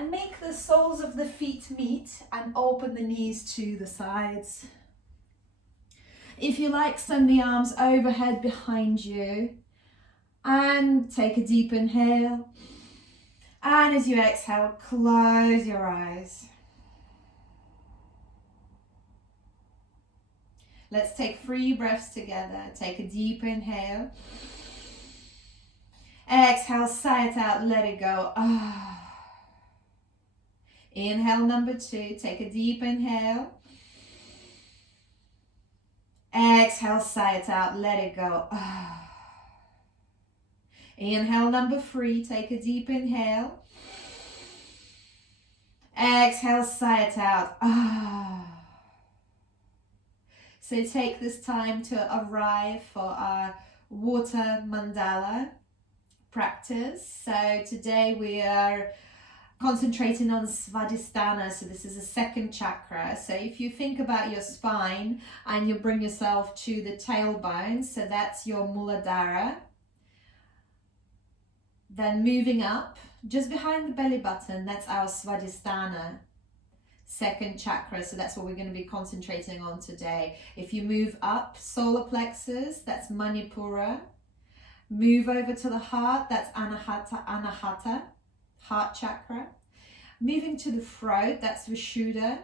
And make the soles of the feet meet and open the knees to the sides. If you like, send the arms overhead behind you and take a deep inhale. And as you exhale, close your eyes. Let's take 3 breaths together. Take a deep inhale. Exhale, sigh it out, let it go. Inhale number 2, take a deep inhale. Exhale, sigh it out, let it go. Inhale number 3, take a deep inhale. Exhale, sigh it out. So take this time to arrive for our water mandala practice. So today we are concentrating on Svadhisthana. So this is a second chakra. So if you think about your spine and you bring yourself to the tailbone, so that's your Muladhara. Then moving up, just behind the belly button, that's our Svadhisthana, second chakra. So that's what we're going to be concentrating on today. If you move up, solar plexus, that's Manipura. Move over to the heart, that's Anahata, heart chakra. Moving to the throat, that's Vishuddha,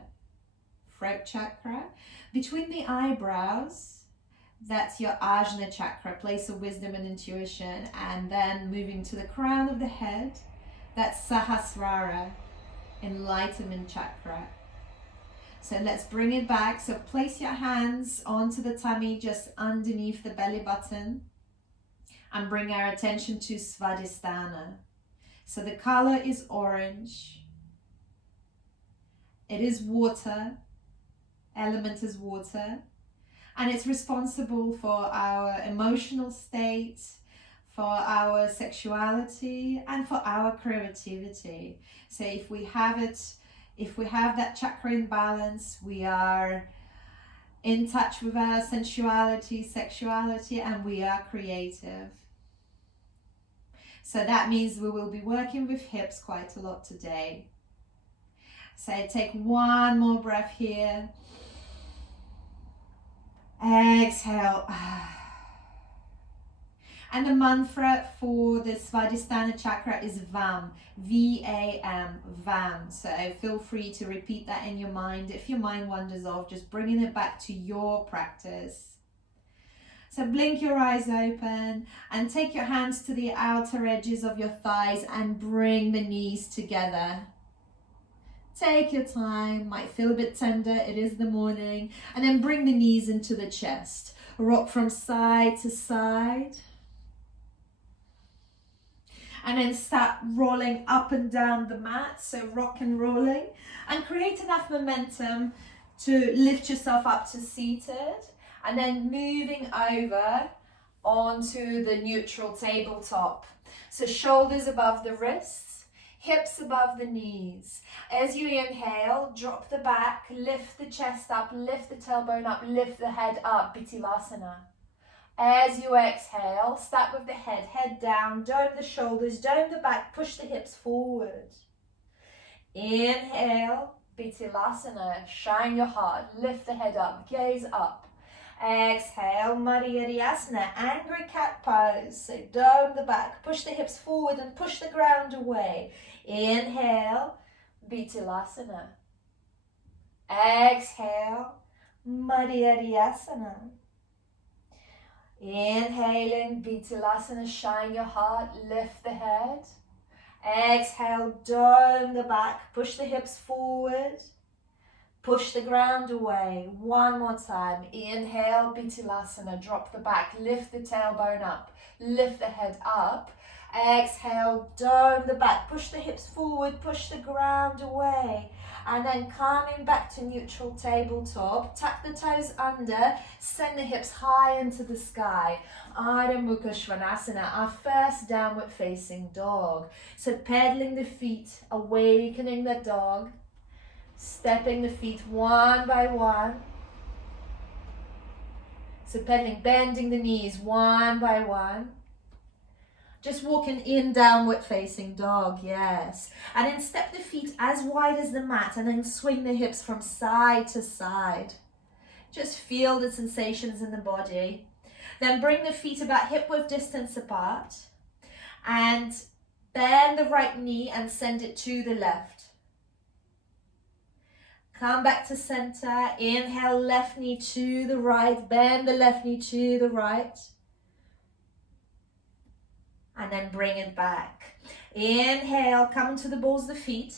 throat chakra. Between the eyebrows, that's your Ajna chakra, place of wisdom and intuition. And then moving to the crown of the head, that's Sahasrara, enlightenment chakra. So let's bring it back. So place your hands onto the tummy, just underneath the belly button, and bring our attention to Svadhisthana. So the color is orange. It is water, element is water, and it's responsible for our emotional state, for our sexuality, and for our creativity. So if we have that chakra in balance, we are in touch with our sensuality, sexuality, and we are creative. So that means we will be working with hips quite a lot today. So take one more breath here. Exhale. And the mantra for the Svadhisthana chakra is VAM, V-A-M, VAM. So feel free to repeat that in your mind. If your mind wanders off, just bringing it back to your practice. So blink your eyes open and take your hands to the outer edges of your thighs and bring the knees together. Take your time, might feel a bit tender, it is the morning. And then bring the knees into the chest. Rock from side to side. And then start rolling up and down the mat, so rock and rolling. And create enough momentum to lift yourself up to seated. And then moving over onto the neutral tabletop. So shoulders above the wrists, hips above the knees. As you inhale, drop the back, lift the chest up, lift the tailbone up, lift the head up, Bitilasana. As you exhale, start with the head down, dome the shoulders, dome the back, push the hips forward. Inhale, Bitilasana, shine your heart, lift the head up, gaze up. Exhale, Madhyasana, angry cat pose. So dome the back, push the hips forward and push the ground away. Inhale, Bitilasana. Exhale, Madhyasana. Inhaling, Bitilasana, shine your heart, lift the head. Exhale, dome the back, push the hips forward. Push the ground away. One more time. Inhale, Bitilasana. Drop the back. Lift the tailbone up. Lift the head up. Exhale, dome the back. Push the hips forward. Push the ground away. And then coming back to neutral tabletop. Tuck the toes under. Send the hips high into the sky. Ardha Mukha Svanasana, our first downward facing dog. So pedaling the feet, awakening the dog. Stepping the feet one by one. So pedaling, bending the knees one by one. Just walking in downward facing dog, yes. And then step the feet as wide as the mat and then swing the hips from side to side. Just feel the sensations in the body. Then bring the feet about hip width distance apart and bend the right knee and send it to the left. Come back to center. Inhale, left knee to the right. Bend the left knee to the right. And then bring it back. Inhale, come into the balls of the feet.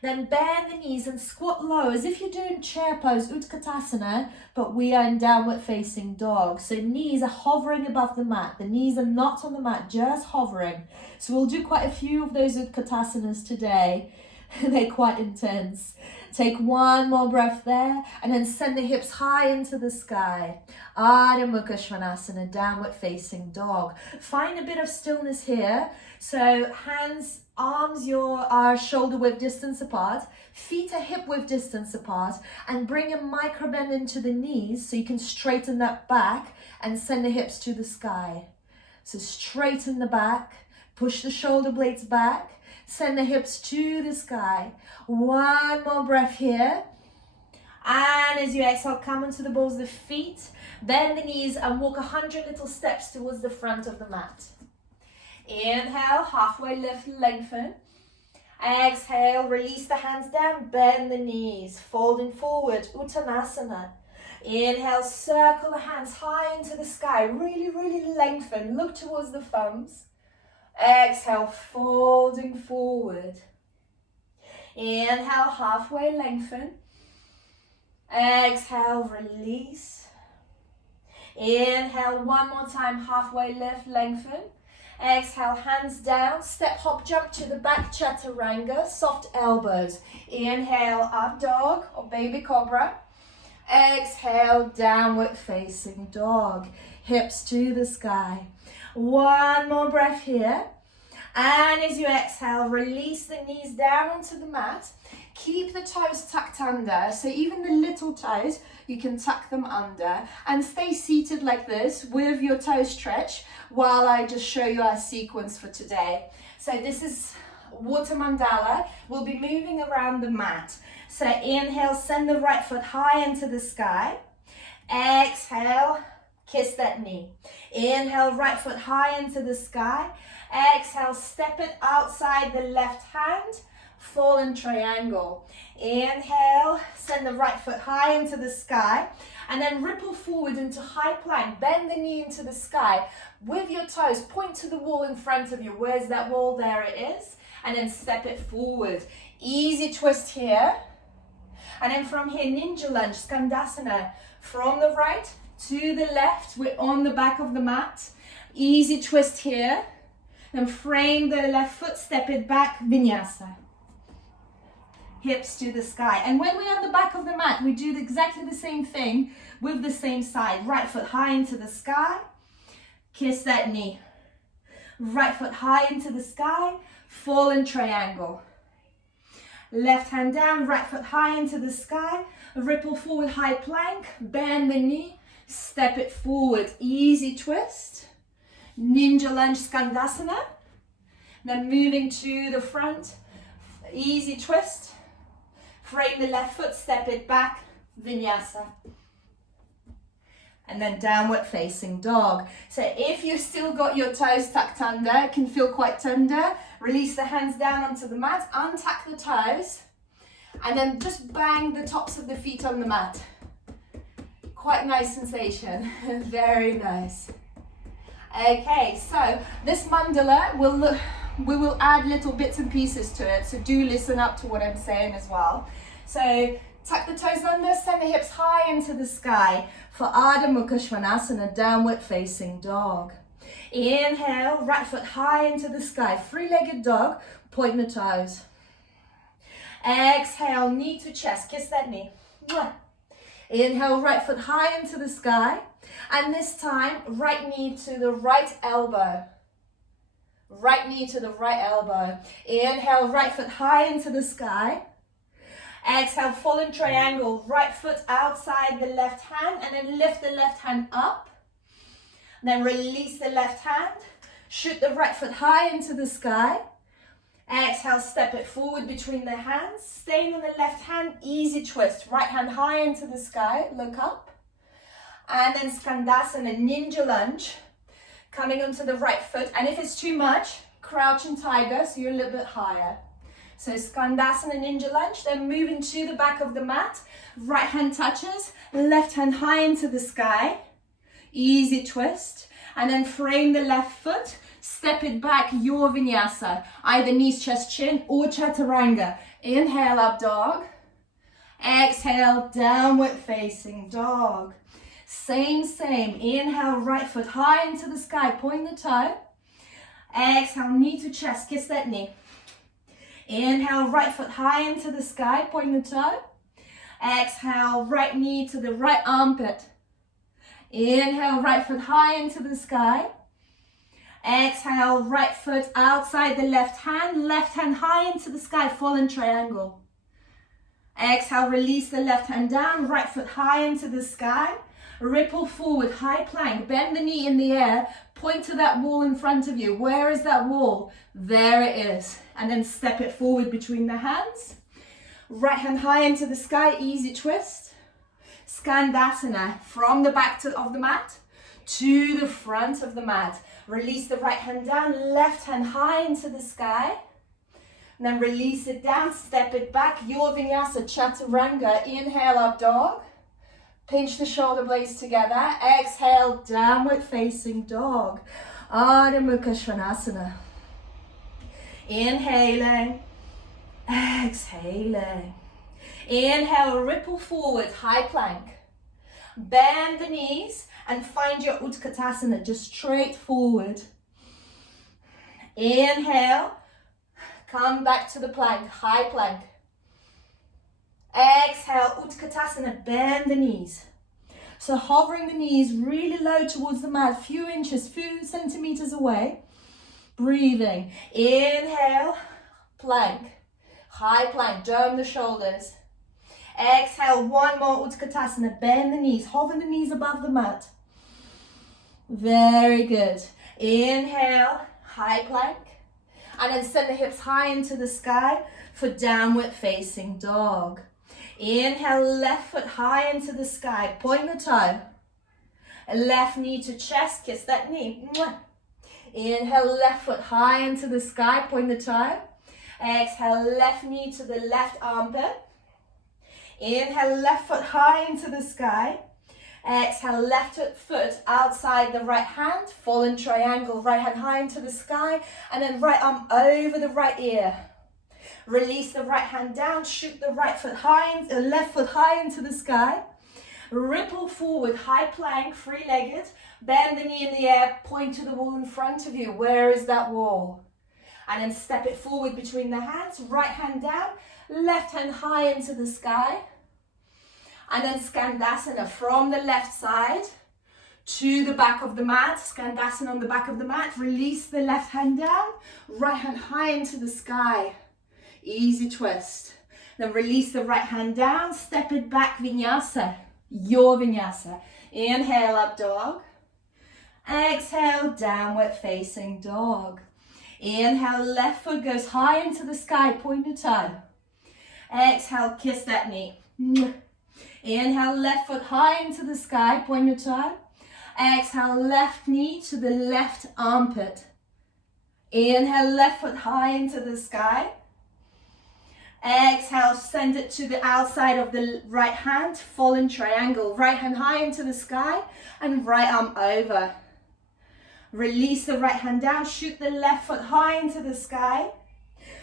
Then bend the knees and squat low as if you're doing chair pose, Utkatasana, but we are in downward facing dog. So knees are hovering above the mat. The knees are not on the mat, just hovering. So we'll do quite a few of those Utkatasanas today. They're quite intense. Take one more breath there and then send the hips high into the sky. Ardha Mukha Svanasana, downward facing dog. Find a bit of stillness here. So hands, arms are shoulder width distance apart. Feet are hip width distance apart. And bring a micro bend into the knees so you can straighten that back and send the hips to the sky. So straighten the back, push the shoulder blades back. Send the hips to the sky. One more breath here. And as you exhale, come into the balls of the feet. Bend the knees and walk 100 little steps towards the front of the mat. Inhale, halfway lift, lengthen. Exhale, release the hands down, bend the knees, folding forward, Uttanasana. Inhale, circle the hands high into the sky. Really, really lengthen. Look towards the thumbs. Exhale, folding forward. Inhale, halfway lengthen. Exhale, release. Inhale, one more time, halfway lift, lengthen. Exhale, hands down, step, hop, jump to the back, chaturanga, soft elbows. Inhale, up dog or baby cobra. Exhale, downward facing dog. Hips to the sky. One more breath here. And as you exhale, release the knees down onto the mat. Keep the toes tucked under. So even the little toes, you can tuck them under. And stay seated like this with your toes stretched while I just show you our sequence for today. So this is Water Mandala. We'll be moving around the mat. So inhale, send the right foot high into the sky. Exhale, kiss that knee. Inhale, right foot high into the sky. Exhale, step it outside the left hand. Fallen triangle. Inhale, send the right foot high into the sky. And then ripple forward into high plank. Bend the knee into the sky. With your toes, point to the wall in front of you. Where's that wall? There it is. And then step it forward. Easy twist here. And then from here, ninja lunge, skandasana. From the right to the left, we're on the back of the mat. Easy twist here. And frame the left foot, step it back, vinyasa. Hips to the sky. And when we're on the back of the mat, we do exactly the same thing with the same side. Right foot high into the sky. Kiss that knee. Right foot high into the sky. Fallen triangle. Left hand down, right foot high into the sky. Ripple forward, high plank. Bend the knee. Step it forward. Easy twist. Ninja lunge, skandasana. Then moving to the front. Easy twist. Frame the left foot, step it back. Vinyasa. And then downward facing dog. So if you've still got your toes tucked under, it can feel quite tender. Release the hands down onto the mat, untuck the toes, and then just bang the tops of the feet on the mat. Quite nice sensation. Very nice. Okay, so this mandala we will add little bits and pieces to it, so do listen up to what I'm saying as well. So tuck the toes under, send the hips high into the sky for Ardha Mukha Svanasana, downward facing dog. Inhale, right foot high into the sky, three-legged dog, point the toes. Exhale, knee to chest, kiss that knee. Inhale, right foot high into the sky. And this time, right knee to the right elbow. Right knee to the right elbow. Inhale, right foot high into the sky. Exhale, fallen triangle, right foot outside the left hand, and then lift the left hand up. Then release the left hand. Shoot the right foot high into the sky. Exhale, step it forward between the hands. Staying on the left hand, easy twist. Right hand high into the sky, look up. And then Skandasana, ninja lunge. Coming onto the right foot. And if it's too much, crouching tiger, so you're a little bit higher. So Skandasana, ninja lunge. Then moving to the back of the mat. Right hand touches, left hand high into the sky. Easy twist. And then frame the left foot. Step it back, your vinyasa. Either knees, chest, chin, or chaturanga. Inhale, up dog. Exhale, downward facing dog. Same. Inhale, right foot high into the sky. Point the toe. Exhale, knee to chest. Kiss that knee. Inhale, right foot high into the sky. Point the toe. Exhale, right knee to the right armpit. Inhale, right foot high into the sky. Exhale, right foot outside the left hand high into the sky, fallen triangle. Exhale, release the left hand down, right foot high into the sky. Ripple forward, high plank, bend the knee in the air, point to that wall in front of you. Where is that wall? There it is. And then step it forward between the hands. Right hand high into the sky, easy twist. Skandasana, from the back of the mat to the front of the mat. Release the right hand down, left hand high into the sky. And then release it down, step it back. Your vinyasa, chaturanga. Inhale, up dog. Pinch the shoulder blades together. Exhale, downward facing dog. Ardha Mukha Svanasana. Inhaling. Exhaling. Inhale, ripple forward, high plank. Bend the knees and find your Utkatasana, just straight forward. Inhale, come back to the plank, high plank. Exhale, Utkatasana, bend the knees. So hovering the knees really low towards the mat, few inches, few centimeters away. Breathing. Inhale, plank, high plank, dome the shoulders. Exhale, one more Utkatasana, bend the knees, hover the knees above the mat. Very good. Inhale, high plank. And then send the hips high into the sky for downward facing dog. Inhale, left foot high into the sky, point the toe. Left knee to chest, kiss that knee. Inhale, left foot high into the sky, point the toe. Exhale, left knee to the left armpit. Inhale, left foot high into the sky. Exhale, left foot outside the right hand, fallen triangle, right hand high into the sky, and then right arm over the right ear. Release the right hand down, shoot the right foot high, left foot high into the sky. Ripple forward, high plank, three-legged. Bend the knee in the air, point to the wall in front of you. Where is that wall? And then step it forward between the hands, right hand down, left hand high into the sky. And then Skandasana from the left side to the back of the mat. Skandasana on the back of the mat. Release the left hand down, right hand high into the sky. Easy twist. Then release the right hand down, step it back, vinyasa. Your vinyasa. Inhale, up dog. Exhale, downward facing dog. Inhale, left foot goes high into the sky, point the toe. Exhale, kiss that knee. Inhale, left foot high into the sky, point your toe. Exhale, left knee to the left armpit. Inhale, left foot high into the sky. Exhale, send it to the outside of the right hand, fallen triangle. Right hand high into the sky and right arm over. Release the right hand down, shoot the left foot high into the sky.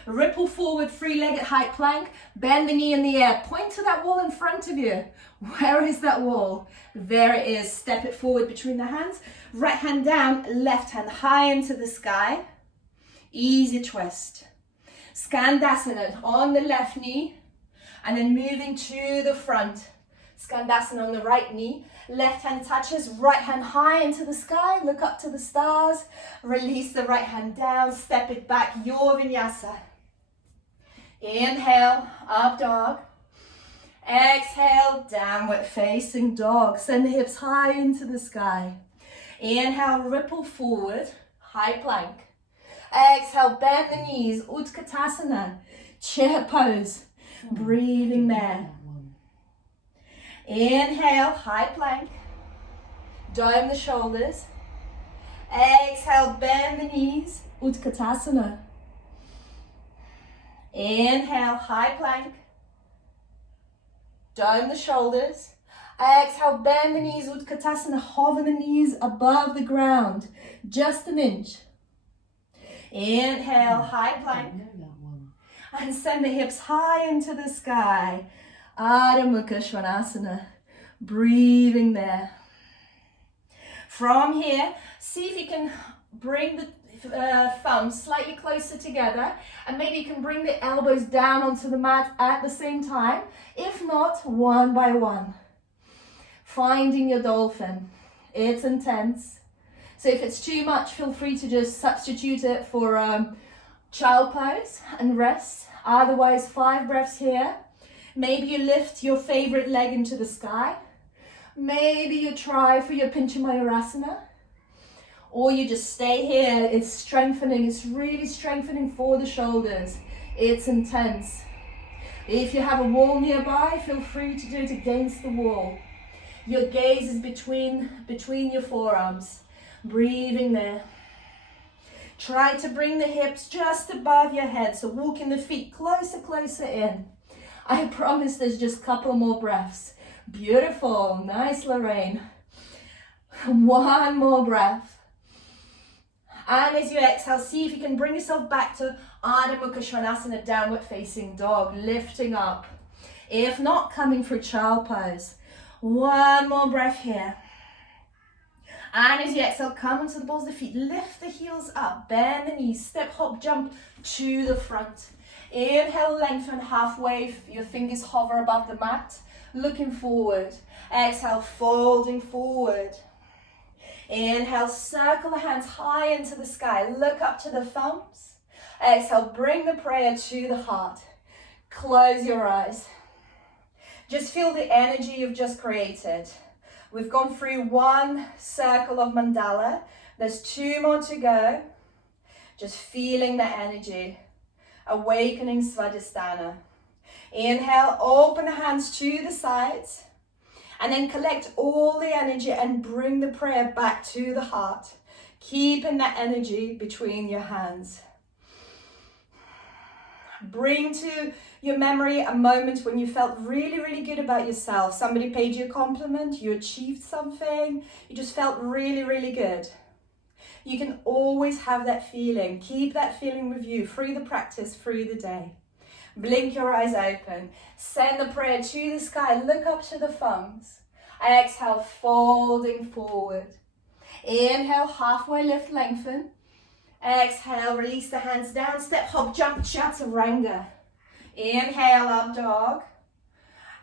Ripple forward, three-legged high plank. Bend the knee in the air. Point to that wall in front of you. Where is that wall? There it is. Step it forward between the hands. Right hand down, left hand high into the sky. Easy twist. Skandasana on the left knee. And then moving to the front. Skandasana on the right knee. Left hand touches, right hand high into the sky. Look up to the stars. Release the right hand down. Step it back. Your vinyasa. Inhale, up dog. Exhale, downward facing dog. Send the hips high into the sky. Inhale, ripple forward. high plank. Exhale, bend the knees, Utkatasana, chair pose, breathing there. Inhale, high plank, dome the shoulders. Exhale, bend the knees, Utkatasana. Inhale, high plank, dome the shoulders. Exhale, bend the knees, Utkatasana, hover the knees above the ground, just an inch. Inhale, high plank, and send the hips high into the sky. Adho Mukha Svanasana, breathing there. From here, see if you can bring the thumbs slightly closer together, and maybe you can bring the elbows down onto the mat at the same time. If not, one by one. Finding your dolphin. It's intense. So if it's too much, feel free to just substitute it for child pose and rest. Otherwise, 5 breaths here. Maybe you lift your favorite leg into the sky. Maybe you try for your Pincha Mayurasana. Or you just stay here. It's strengthening. It's really strengthening for the shoulders. It's intense. If you have a wall nearby, feel free to do it against the wall. Your gaze is between your forearms. Breathing there. Try to bring the hips just above your head. So walking the feet closer in. I promise there's just a couple more breaths. Beautiful. Nice, Lorraine. One more breath. And as you exhale, see if you can bring yourself back to Adho Mukha Svanasana, downward facing dog, lifting up. If not, coming for child pose. One more breath here. And as you exhale, come onto the balls of the feet. Lift the heels up, bend the knees, step, hop, jump to the front. Inhale, lengthen halfway, your fingers hover above the mat, looking forward. Exhale, folding forward. Inhale, circle the hands high into the sky, look up to the thumbs. Exhale, bring the prayer to the heart. Close your eyes. Just feel the energy you've just created. We've gone through 1 circle of Mandala. There's 2 more to go. Just feeling the energy. Awakening Svadhisthana. Inhale, open the hands to the sides. And then collect all the energy and bring the prayer back to the heart. Keeping that energy between your hands. Bring to your memory a moment when you felt really, really good about yourself. Somebody paid you a compliment, you achieved something, you just felt really, really good. You can always have that feeling. Keep that feeling with you through the practice, through the day. Blink your eyes open. Send the prayer to the sky. Look up to the thumbs. Exhale, folding forward. Inhale, halfway lift, lengthen. Exhale, release the hands down. Step, hop, jump, chaturanga. Inhale, up dog.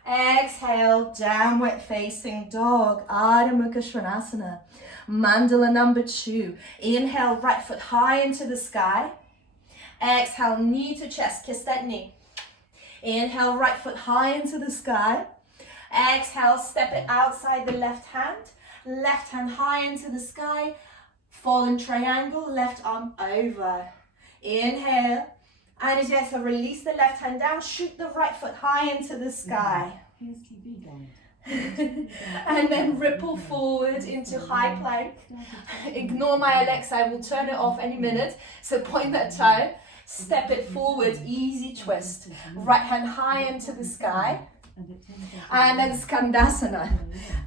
Exhale, downward facing dog. Adho Mukha Svanasana. Mandala number 2. Inhale, right foot high into the sky. Exhale, knee to chest. Kiss that knee. Inhale, right foot high into the sky. Exhale, step it outside the left hand. Left hand high into the sky. Fallen triangle, left arm over. Inhale. And as you exhale, release the left hand down. Shoot the right foot high into the sky. And then ripple forward into high plank. Ignore my Alexa, I will turn it off any minute. So point that toe. Step it forward, easy twist. Right hand high into the sky. And then Skandasana.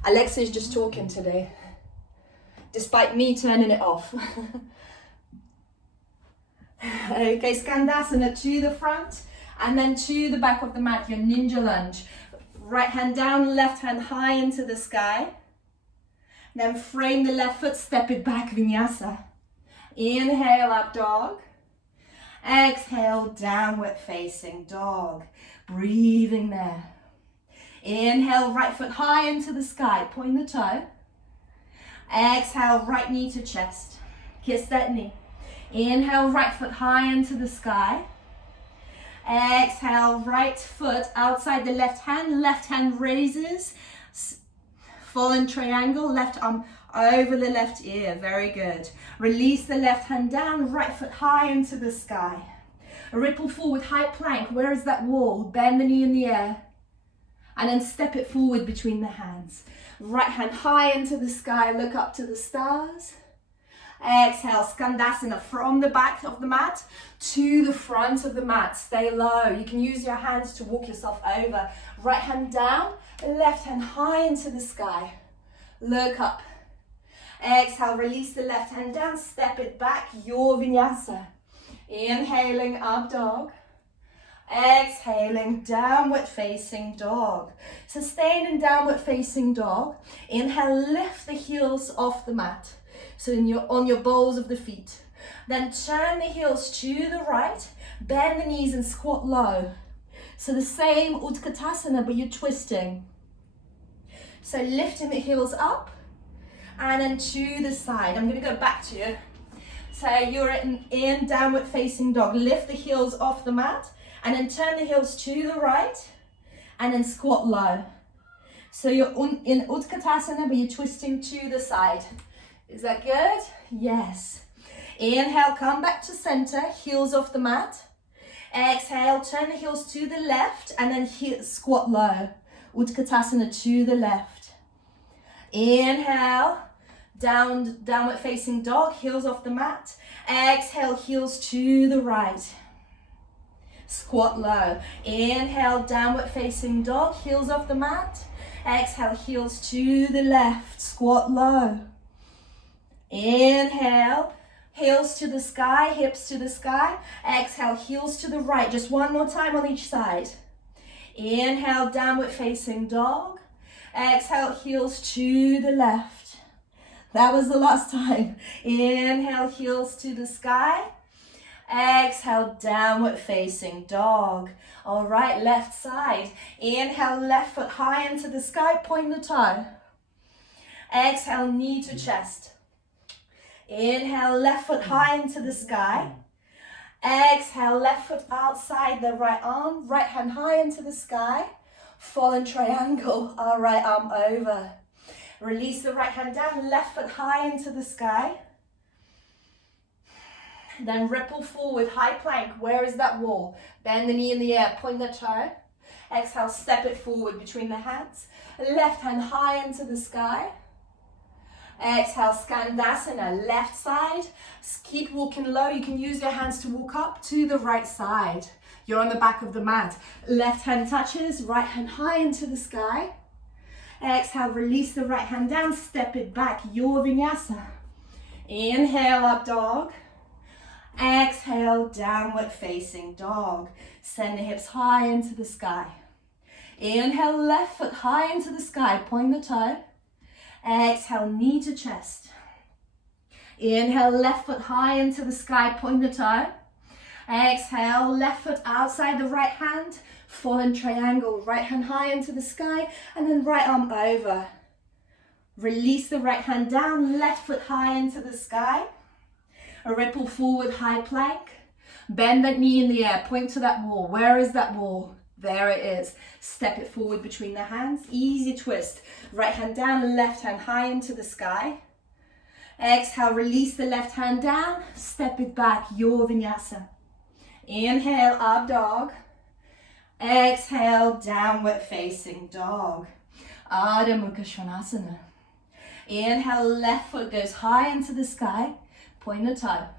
Alexa is just talking today, despite me turning it off. Okay, Skandasana to the front and then to the back of the mat, your ninja lunge. Right hand down, left hand high into the sky. Then frame the left foot, step it back, Vinyasa. Inhale, up dog. Exhale, downward facing dog. Breathing there. Inhale, right foot high into the sky, point the toe. Exhale, right knee to chest. Kiss that knee. Inhale, right foot high into the sky. Exhale, right foot outside the left hand raises. Fallen triangle, left arm over the left ear. Very good. Release the left hand down, right foot high into the sky. Ripple forward, high plank. Where is that wall? Bend the knee in the air. And then step it forward between the hands. Right hand high into the sky, look up to the stars. Exhale, Skandasana from the back of the mat to the front of the mat. Stay low. You can use your hands to walk yourself over. Right hand down, left hand high into the sky. Look up. Exhale, release the left hand down, step it back, your Vinyasa. Inhaling, up dog. Exhaling, downward facing dog. Sustain in downward facing dog. Inhale, lift the heels off the mat. So on your balls of the feet. Then turn the heels to the right, bend the knees and squat low. So the same Utkatasana, but you're twisting. So lifting the heels up and then to the side. I'm going to go back to you. So you're in downward facing dog. Lift the heels off the mat and then turn the heels to the right and then squat low. So you're in Utkatasana, but you're twisting to the side. Is that good? Yes. Inhale, come back to center, heels off the mat. Exhale, turn the heels to the left and then squat low. Utkatasana to the left. Inhale, downward facing dog, heels off the mat. Exhale, heels to the right. Squat low. Inhale, downward facing dog, heels off the mat. Exhale, heels to the left, squat low. Inhale, heels to the sky, hips to the sky. Exhale, heels to the right. Just one more time on each side. Inhale, downward facing dog. Exhale, heels to the left. That was the last time. Inhale, heels to the sky. Exhale, downward facing dog. All right, left side. Inhale, left foot high into the sky, point the toe. Exhale, knee to chest. Inhale, left foot high into the sky. Exhale, left foot outside the right arm, right hand high into the sky. Fallen triangle, our right arm over. Release the right hand down, left foot high into the sky. Then ripple forward, high plank. Where is that wall? Bend the knee in the air, point the toe. Exhale, step it forward between the hands. Left hand high into the sky. Exhale, Skandasana, left side. Keep walking low. You can use your hands to walk up to the right side. You're on the back of the mat. Left hand touches, right hand high into the sky. Exhale, release the right hand down, step it back, your Vinyasa. Inhale, up dog. Exhale, downward facing dog. Send the hips high into the sky. Inhale, left foot high into the sky, point the toe. Exhale, knee to chest. Inhale, left foot high into the sky, point the toe. Exhale, left foot outside the right hand, fallen triangle, right hand high into the sky, and then right arm over. Release the right hand down, left foot high into the sky. A ripple forward, high plank. Bend that knee in the air, point to that wall. Where is that wall? There it is. Step it forward between the hands. Easy twist. Right hand down, left hand high into the sky. Exhale, release the left hand down. Step it back, your Vinyasa. Inhale, up dog. Exhale, downward facing dog. Ardha Mukha Svanasana. Inhale, left foot goes high into the sky. Point the toe.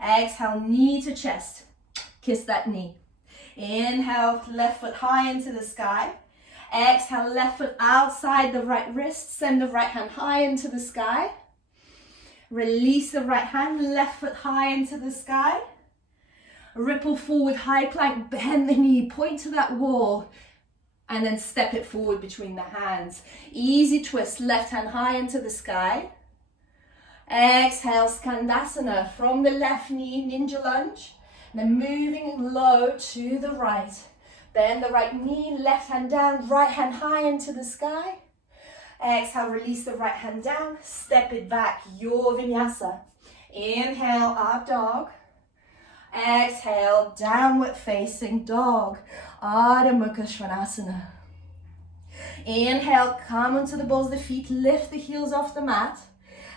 Exhale, knee to chest. Kiss that knee. Inhale, left foot high into the sky. Exhale, left foot outside the right wrist. Send the right hand high into the sky. Release the right hand, left foot high into the sky. Ripple forward, high plank, bend the knee, point to that wall. And then step it forward between the hands. Easy twist, left hand high into the sky. Exhale, Skandasana from the left knee, ninja lunge. Then moving low to the right. Bend the right knee, left hand down, right hand high into the sky. Exhale, release the right hand down, step it back, your Vinyasa. Inhale, up dog. Exhale, downward facing dog. Ardha Mukha Svanasana. Inhale, come onto the balls of the feet, lift the heels off the mat.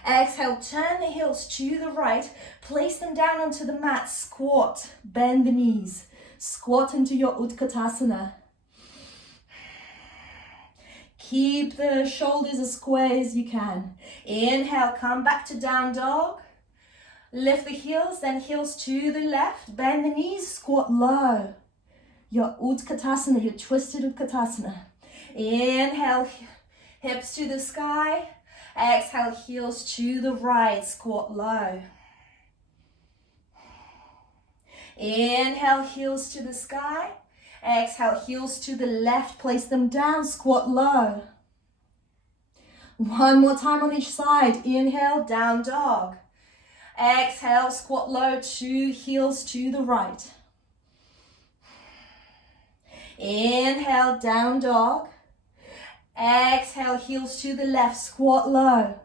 Exhale, turn the heels to the right, place them down onto the mat, squat, bend the knees, squat into your Utkatasana. Keep the shoulders as square as you can. Inhale, come back to down dog. Lift the heels, then heels to the left, bend the knees, squat low. Your Utkatasana, your twisted Utkatasana. Inhale, hips to the sky. Exhale, heels to the right, squat low. Inhale, heels to the sky. Exhale, heels to the left, place them down, squat low. One more time on each side. Inhale, down dog. Exhale, squat low, 2 heels to the right. Inhale, down dog. Exhale, heels to the left, squat low.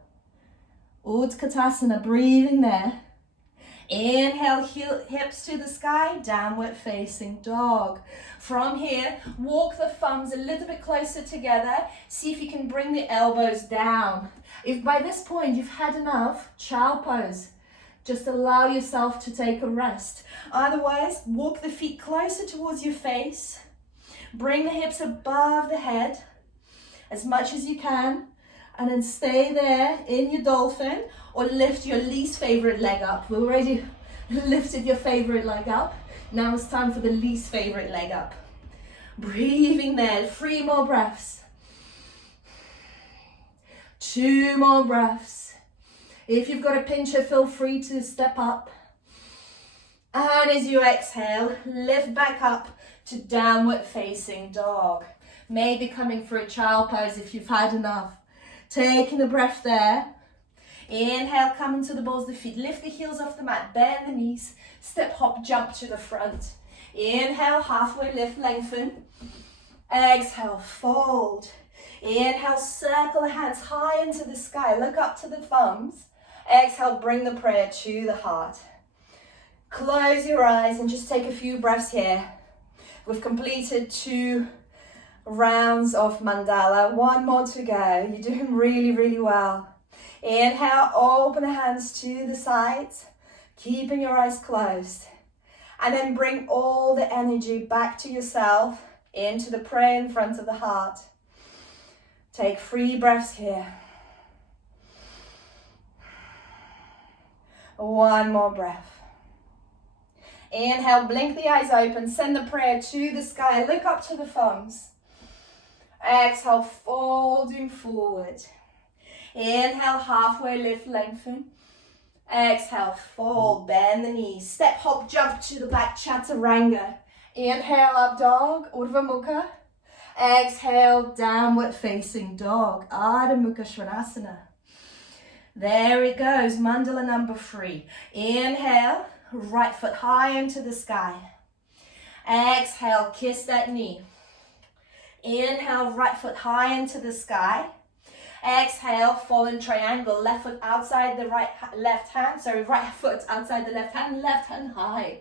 Utkatasana, breathing there. Inhale, hips to the sky, downward facing dog. From here, walk the thumbs a little bit closer together. See if you can bring the elbows down. If by this point you've had enough, child pose. Just allow yourself to take a rest. Otherwise, walk the feet closer towards your face. Bring the hips above the head as much as you can, and then stay there in your dolphin, or lift your least favorite leg up. We already lifted your favorite leg up. Now it's time for the least favorite leg up. Breathing there, 3 more breaths. 2 more breaths. If you've got a pincher, feel free to step up. And as you exhale, lift back up to downward facing dog. Maybe coming for a child pose if you've had enough. Taking a breath there. Inhale, come into the balls of the feet. Lift the heels off the mat, bend the knees. Step, hop, jump to the front. Inhale, halfway lift, lengthen. Exhale, fold. Inhale, circle the hands high into the sky. Look up to the thumbs. Exhale, bring the prayer to the heart. Close your eyes and just take a few breaths here. We've completed 2 rounds of Mandala. 1 more to go. You're doing really, really well. Inhale, open the hands to the sides, keeping your eyes closed. And then bring all the energy back to yourself, into the prayer in front of the heart. Take 3 breaths here. 1 more breath. Inhale, blink the eyes open, send the prayer to the sky, look up to the thumbs. Exhale, folding forward. Inhale, halfway lift, lengthen. Exhale, fold, bend the knees. Step, hop, jump to the back, chaturanga. Inhale, up dog, Urdhva Mukha. Exhale, downward facing dog, Adho Mukha Svanasana. There it goes, Mandala number 3. Inhale, right foot high into the sky. Exhale, kiss that knee. Inhale, right foot high into the sky. Exhale, fallen triangle, left foot outside the right foot outside the left hand high.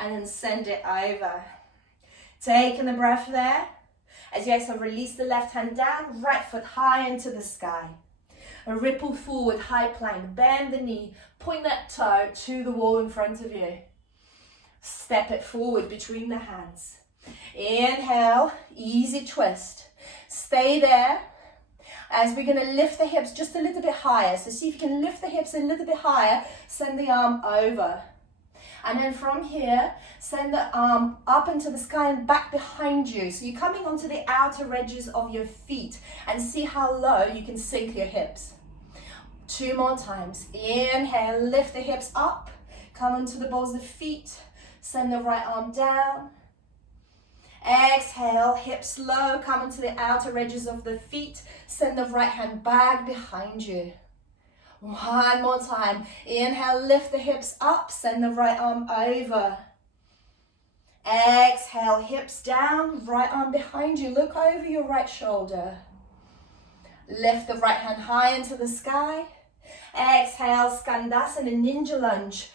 And then send it over. Taking a breath there. As you exhale, release the left hand down, right foot high into the sky. A ripple forward, high plank, bend the knee, point that toe to the wall in front of you. Step it forward between the hands. Inhale, easy twist. Stay there. As we're going to lift the hips just a little bit higher. So see if you can lift the hips a little bit higher. Send the arm over. And then from here, send the arm up into the sky and back behind you. So you're coming onto the outer edges of your feet. And see how low you can sink your hips. 2 more times. Inhale, lift the hips up. Come onto the balls of the feet. Send the right arm down. Exhale, hips low, come onto the outer edges of the feet. Send the right hand back behind you. 1 more time. Inhale, lift the hips up, send the right arm over. Exhale, hips down, right arm behind you. Look over your right shoulder. Lift the right hand high into the sky. Exhale, Skandasana, ninja lunge.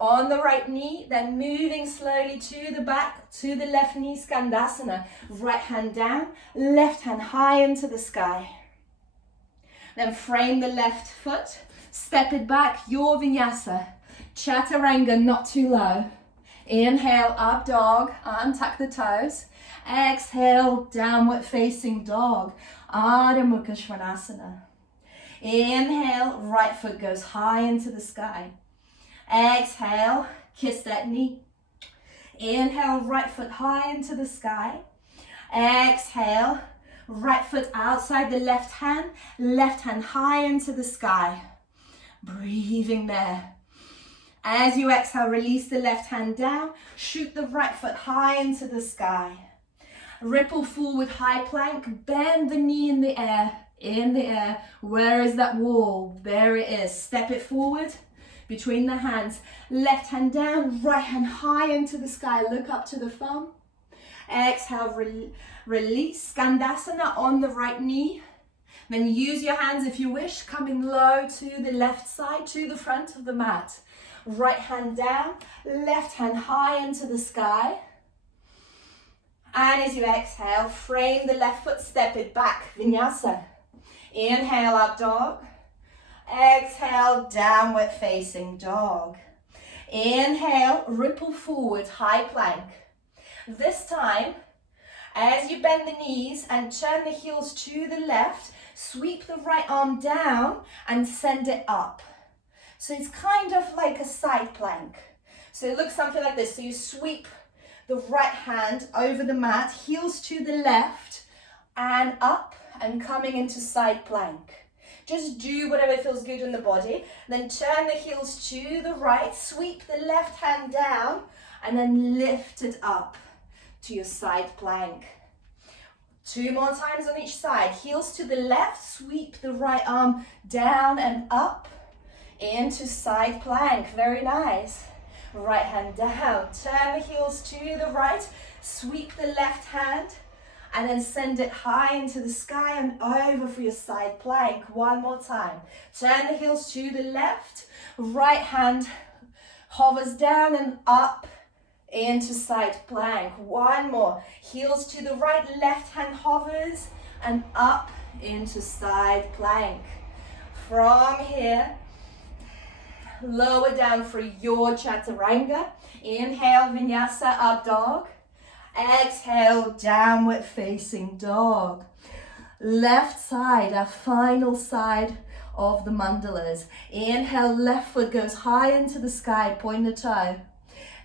on the right knee, then moving slowly to the back, to the left knee, Skandasana. Right hand down, left hand high into the sky. Then frame the left foot, step it back, your Vinyasa. Chaturanga, not too low. Inhale, up dog, untuck the toes. Exhale, downward facing dog, Adho Mukha Svanasana. Inhale, right foot goes high into the sky. Exhale, kiss that knee. Inhale, right foot high into the sky. Exhale, right foot outside the left hand high into the sky. Breathing there. As you exhale, release the left hand down, shoot the right foot high into the sky. Ripple forward, high plank, bend the knee in the air. Where is that wall? There it is. Step it forward between the hands. Left hand down, right hand high into the sky. Look up to the thumb. Exhale, release. Skandasana on the right knee. Then use your hands if you wish, coming low to the left side, to the front of the mat. Right hand down, left hand high into the sky. And as you exhale, frame the left foot, step it back, Vinyasa. Inhale, up dog. Exhale, downward facing dog. Inhale, ripple forward, high plank. This time, as you bend the knees and turn the heels to the left, sweep the right arm down and send it up. So it's kind of like a side plank. So it looks something like this. So you sweep the right hand over the mat, heels to the left and up and coming into side plank. Just do whatever feels good in the body. Then turn the heels to the right, sweep the left hand down and then lift it up to your side plank. 2 more times on each side. Heels to the left, sweep the right arm down and up into side plank. Very nice. Right hand down, turn the heels to the right, sweep the left hand, and then send it high into the sky and over for your side plank. 1 more time. Turn the heels to the left, right hand hovers down and up into side plank. 1 more. Heels to the right, left hand hovers and up into side plank. From here, lower down for your Chaturanga. Inhale, Vinyasa, up dog. Exhale, downward facing dog. Left side, our final side of the mandalas. Inhale, left foot goes high into the sky, point the toe.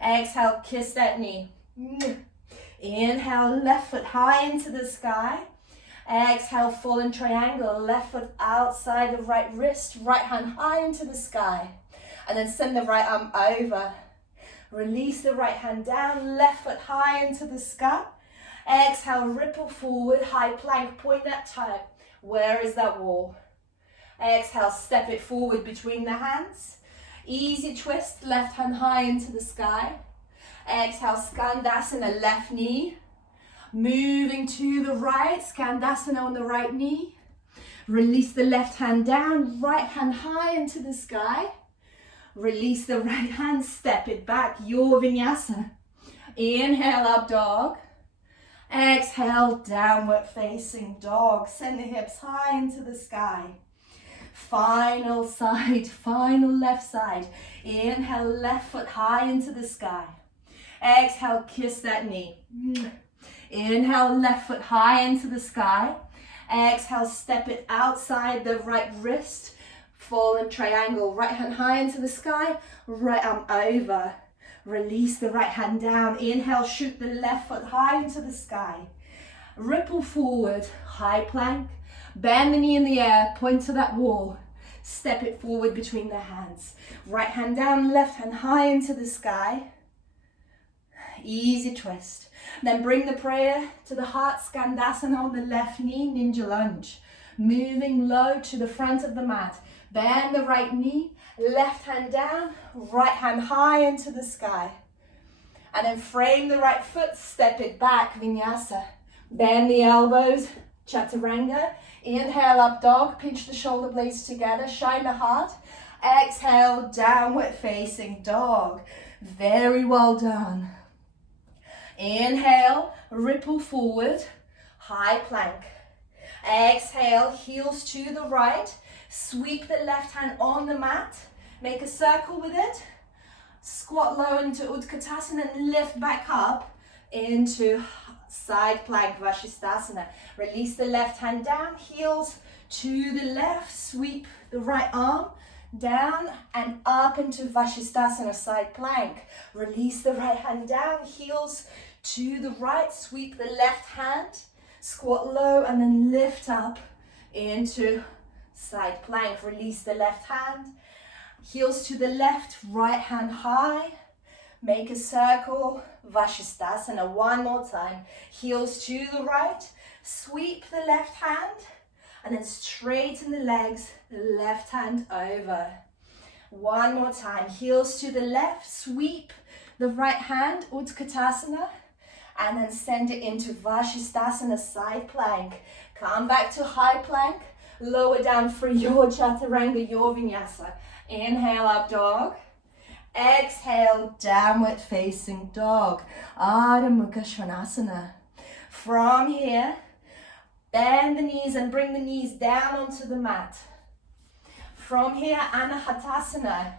Exhale, kiss that knee. Inhale, left foot high into the sky. Exhale, fallen triangle, left foot outside the right wrist, right hand high into the sky. And then send the right arm over. Release the right hand down, left foot high into the sky. Exhale, ripple forward, high plank, point that toe. Where is that wall? Exhale, step it forward between the hands. Easy twist, left hand high into the sky. Exhale, Skandasana, left knee. Moving to the right, Skandasana on the right knee. Release the left hand down, right hand high into the sky. Release the right hand, step it back, your Vinyasa. Inhale, up dog. Exhale, downward facing dog. Send the hips high into the sky. Final side, final left side. Inhale, left foot high into the sky. Exhale, kiss that knee. Inhale, left foot high into the sky. Exhale, step it outside the right wrist. Fallen triangle, right hand high into the sky, right arm over. Release the right hand down. Inhale, shoot the left foot high into the sky. Ripple forward, high plank. Bend the knee in the air, point to that wall. Step it forward between the hands. Right hand down, left hand high into the sky. Easy twist. Then bring the prayer to the heart, Skandasana on the left knee, ninja lunge. Moving low to the front of the mat. Bend the right knee, left hand down, right hand high into the sky. And then frame the right foot, step it back, Vinyasa. Bend the elbows, Chaturanga. Inhale, up dog, pinch the shoulder blades together, shine the heart. Exhale, downward facing dog. Very well done. Inhale, ripple forward, high plank. Exhale, heels to the right. Sweep the left hand on the mat. Make a circle with it. Squat low into Utkatasana and lift back up into side plank, Vashisthasana. Release the left hand down, heels to the left. Sweep the right arm down and up into Vashisthasana, side plank. Release the right hand down, heels to the right. Sweep the left hand, squat low and then lift up into side plank. Release the left hand, heels to the left, right hand high. Make a circle, Vashisthasana. One more time. Heels to the right, sweep the left hand, and then straighten the legs, the left hand over. One more time. Heels to the left, sweep the right hand, Utkatasana, and then send it into Vashisthasana, side plank. Come back to high plank, lower down for your Chaturanga, your Vinyasa. Inhale, up dog. Exhale, downward facing dog, Ardha Mukha Svanasana. From here, bend the knees and bring the knees down onto the mat. From here, Anahatasana,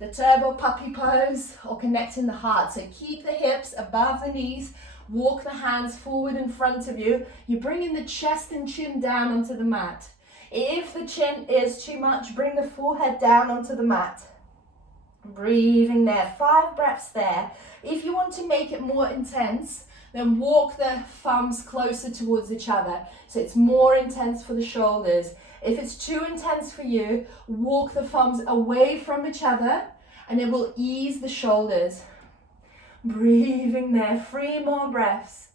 the turbo puppy pose or connecting the heart. So keep the hips above the knees, walk the hands forward in front of you. You're bringing the chest and chin down onto the mat. If the chin is too much, bring the forehead down onto the mat. Breathing there, 5 breaths there. If you want to make it more intense, then walk the thumbs closer towards each other, so it's more intense for the shoulders. If it's too intense for you, walk the thumbs away from each other, and it will ease the shoulders. Breathing there, 3 more breaths.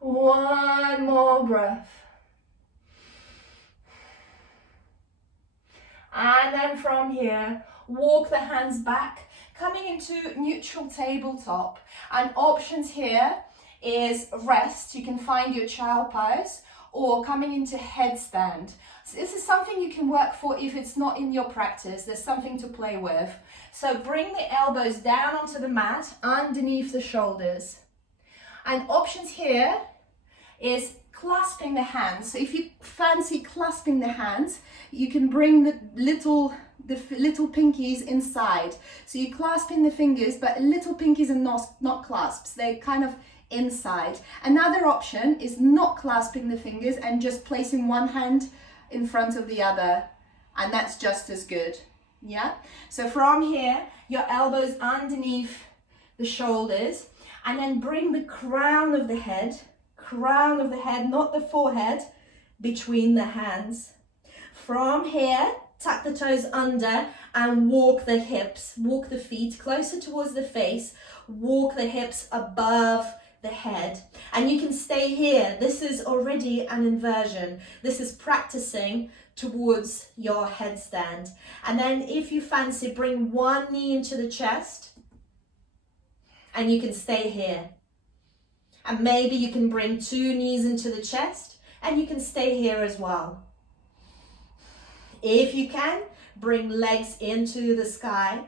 1 more breath. And then from here, walk the hands back, coming into neutral tabletop. And options here is rest. You can find your child pose, or coming into headstand. So this is something you can work for if it's not in your practice. There's something to play with. So bring the elbows down onto the mat, underneath the shoulders. And options here is clasping the hands. So if you fancy clasping the hands, you can bring the little pinkies inside. So you're clasping the fingers, but little pinkies are not clasps. They're kind of inside. Another option is not clasping the fingers and just placing one hand in front of the other, and that's just as good. Yeah. So from here, your elbows underneath the shoulders, and then bring the crown of the head, not the forehead, between the hands. From here, tuck the toes under and walk the hips, walk the feet closer towards the face, walk the hips above the head. And you can stay here. This is already an inversion. This is practicing towards your headstand. And then if you fancy, bring one knee into the chest, and you can stay here. And maybe you can bring 2 knees into the chest, and you can stay here as well. If you can, bring legs into the sky.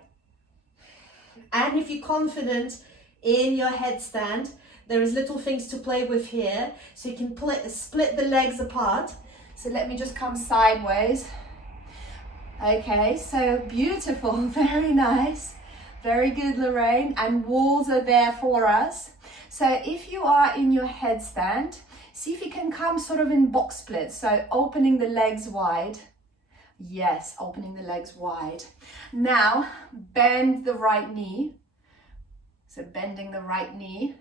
And if you're confident in your headstand, there is little things to play with here. So you can split the legs apart. So let me just come sideways. Okay, so beautiful, very nice. Very good, Lorraine. And walls are there for us. So if you are in your headstand, see if you can come sort of in box split. So opening the legs wide. Yes, opening the legs wide. Now, bend the right knee. So bending the right knee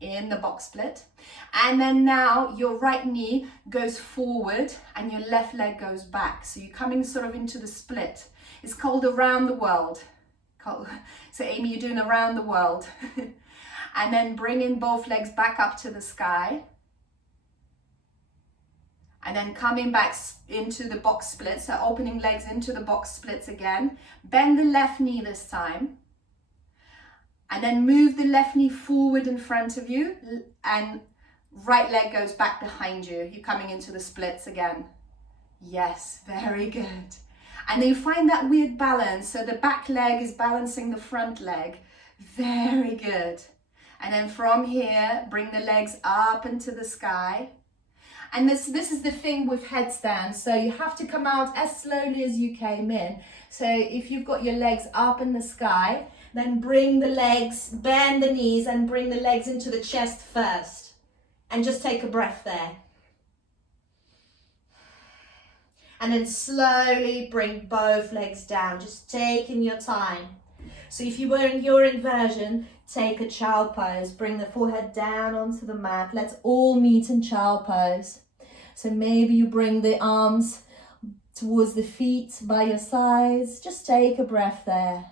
in the box split. And then now your right knee goes forward and your left leg goes back. So you're coming sort of into the split. It's called around the world. So Amy, you're doing around the world. And then bringing both legs back up to the sky. And then coming back into the box split. So opening legs into the box splits again. Bend the left knee this time. And then move the left knee forward in front of you. And right leg goes back behind you. You're coming into the splits again. Yes, very good. And then you find that weird balance. So the back leg is balancing the front leg. Very good. And then from here, bring the legs up into the sky. And this is the thing with headstands. So you have to come out as slowly as you came in. So if you've got your legs up in the sky, then bring the legs, bend the knees and bring the legs into the chest first. And just take a breath there. And then slowly bring both legs down, just taking your time. So if you were in your inversion, take a child pose. Bring the forehead down onto the mat. Let's all meet in child pose. So maybe you bring the arms towards the feet by your sides. Just take a breath there.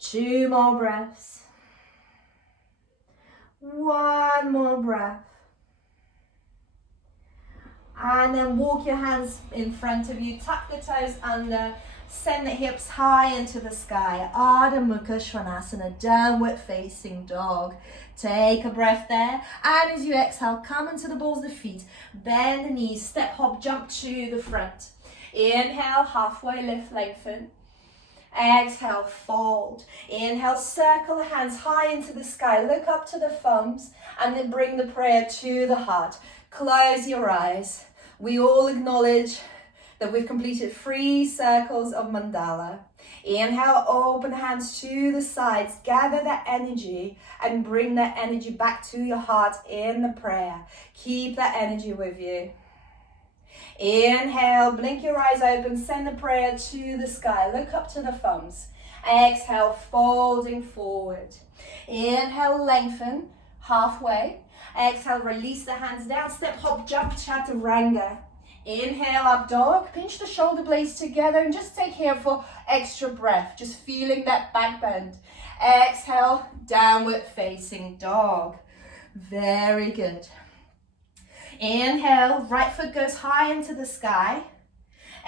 2 more breaths. 1 more breath. And then walk your hands in front of you, tuck the toes under, send the hips high into the sky. Ardha Mukha Svanasana, downward facing dog. Take a breath there. And as you exhale, come into the balls of the feet. Bend the knees, step, hop, jump to the front. Inhale, halfway lift, lengthen. Exhale, fold. Inhale, circle the hands high into the sky. Look up to the thumbs and then bring the prayer to the heart. Close your eyes. We all acknowledge that we've completed 3 circles of Mandala. Inhale, open the hands to the sides. Gather that energy and bring that energy back to your heart in the prayer. Keep that energy with you. Inhale, blink your eyes open, send the prayer to the sky. Look up to the thumbs. Exhale, folding forward. Inhale, lengthen, halfway. Exhale, release the hands down, step, hop, jump, chaturanga. Inhale, up dog, pinch the shoulder blades together and just take here for extra breath, just feeling that back bend. Exhale, downward facing dog. Very good. Inhale, right foot goes high into the sky.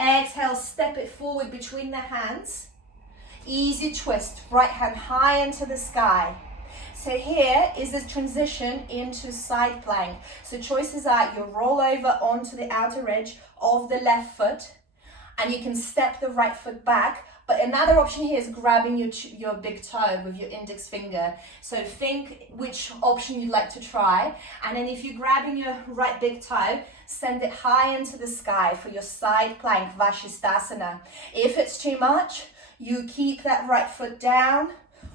Exhale, step it forward between the hands. Easy twist, right hand high into the sky. So here is this transition into side plank. So choices are you roll over onto the outer edge of the left foot and you can step the right foot back. But another option here is grabbing your big toe with your index finger. So think which option you'd like to try. And then if you're grabbing your right big toe, send it high into the sky for your side plank, Vashisthasana. If it's too much, you keep that right foot down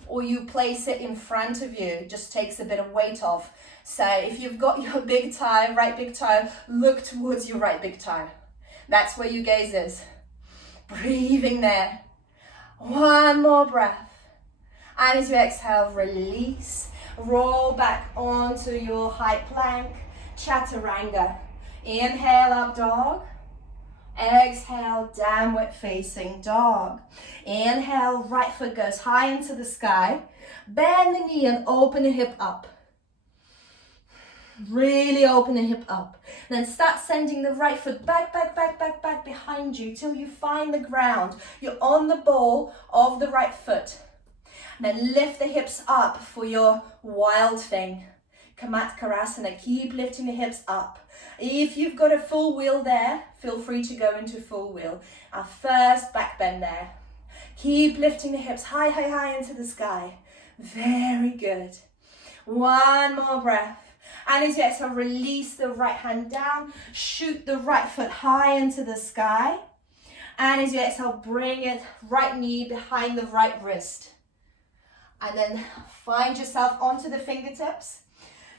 or you place it in front of you. It just takes a bit of weight off. So if you've got your big toe, right big toe, look towards your right big toe. That's where your gaze is. Breathing there. 1 more breath. And as you exhale, release. Roll back onto your high plank, chaturanga. Inhale, up dog. Exhale, downward facing dog. Inhale, right foot goes high into the sky. Bend the knee and open the hip up. Really open the hip up. Then start sending the right foot back behind you till you find the ground. You're on the ball of the right foot. Then lift the hips up for your wild thing. Kamatkarasana. Keep lifting the hips up. If you've got a full wheel there, feel free to go into full wheel. Our first back bend there. Keep lifting the hips high into the sky. Very good. 1 more breath. And as you exhale, release the right hand down. Shoot the right foot high into the sky. And as you exhale, bring it right knee behind the right wrist. And then find yourself onto the fingertips.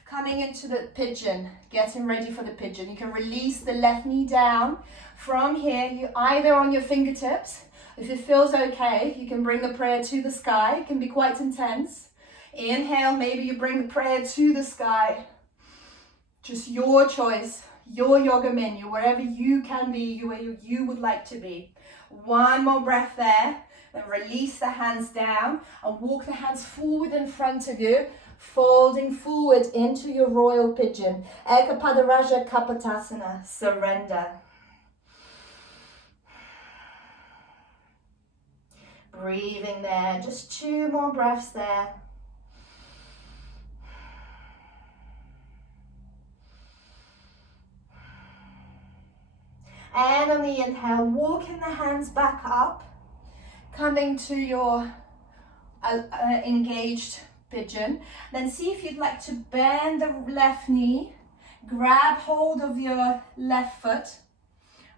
Coming into the pigeon, getting ready for the pigeon. You can release the left knee down. From here, you either on your fingertips. If it feels okay, you can bring the prayer to the sky. It can be quite intense. Inhale, maybe you bring the prayer to the sky. Just your choice, your yoga menu, wherever you can be, where you would like to be. 1 more breath there. Then release the hands down and walk the hands forward in front of you, folding forward into your royal pigeon. Ekapadaraja Kapotasana, surrender. Breathing there, just 2 more breaths there. And on the inhale, walking the hands back up, coming to your engaged pigeon. Then see if you'd like to bend the left knee, grab hold of your left foot.